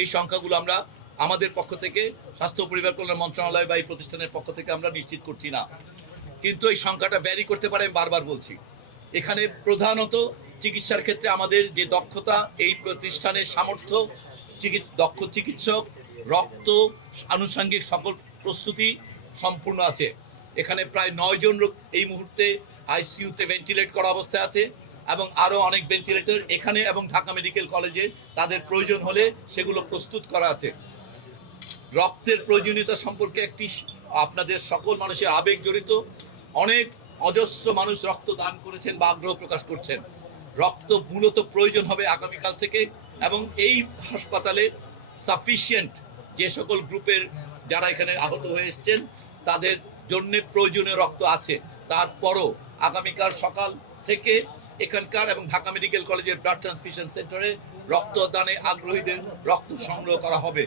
এই সংখ্যাগুলো আমরা আমাদের পক্ষ থেকে স্বাস্থ্য ও পরিবার কল্যাণ মন্ত্রণালয় বা এই প্রতিষ্ঠানের পক্ষ থেকে আমরা নিশ্চিত করছি না, কিন্তু এই সংখ্যাটা ভ্যারি করতে পারে। আমি বারবার বলছি, এখানে প্রধানত চিকিৎসার ক্ষেত্রে আমাদের যে দক্ষতা, এই প্রতিষ্ঠানের সামর্থ্য, দক্ষ চিকিৎসক, রক্ত, আনুষঙ্গিক সকল প্রস্তুতি সম্পূর্ণ আছে। এখানে প্রায় 9 জন লোক এই মুহূর্তে আইসিইউতে ভেন্টিলেট করা অবস্থায় আছে এবং আরও অনেক ভেন্টিলেটর এখানে এবং ঢাকা মেডিকেল কলেজে তাদের প্রয়োজন হলে সেগুলো প্রস্তুত করা আছে। রক্তের প্রয়োজনীয়তা সম্পর্কে একটি আপনাদের সকল মানুষের আবেগ জড়িত। অনেক অজস্র মানুষ রক্ত দান করেছেন বা আগ্রহ প্রকাশ করছেন। রক্ত মূলত প্রয়োজন হবে আগামীকাল থেকে, এবং এই হাসপাতালে সাফিসিয়েন্ট যে সকল গ্রুপের যারা এখানে আহত হয়ে এসছেন তাদের জন্য প্রয়োজনীয় রক্ত আছে। তারপরও আগামীকাল সকাল থেকে এখানকার এবং ঢাকা মেডিকেল কলেজের ব্লাড ট্রান্সফিউশন সেন্টারে রক্তদানে আগ্রহীদের রক্ত সংগ্রহ করা হবে।